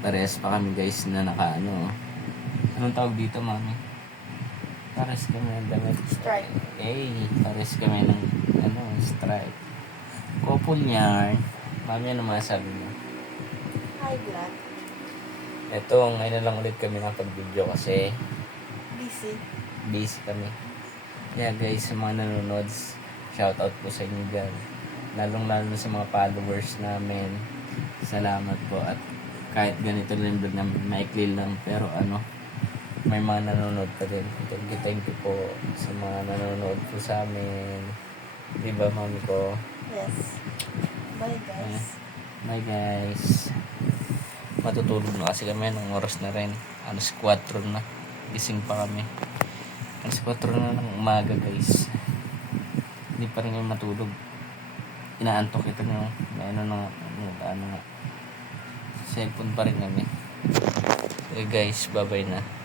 Parehas pa kami guys na naka anong tawag dito, mami? Parehas kami ng damit. Stripe. Parehas kami ng stripe. Couple yarn. Mami, ano masabi mo? Hi, Glad. Eto, ngayon na lang ulit kami nakapag-video kasi busy kami. Yeah guys, sa mga nanonood, shoutout po sa inyo dyan. Lalong-lalo sa mga followers namin. Salamat po. At kahit ganito lang vlog namin, maikli lang, pero may mga nanonood pa din. Thank you po sa mga nanonood po sa amin. Diba, mami ko? Yes. Bye, guys. Bye, guys. Matutulog na kasi kami. Anong oras na rin? 4 na. Gising pa kami. 4 na ng umaga, guys. Hindi pa rin kami matulog. Inaantok ito nyo. May cellphone pa rin kami. Okay, guys. Bye-bye na.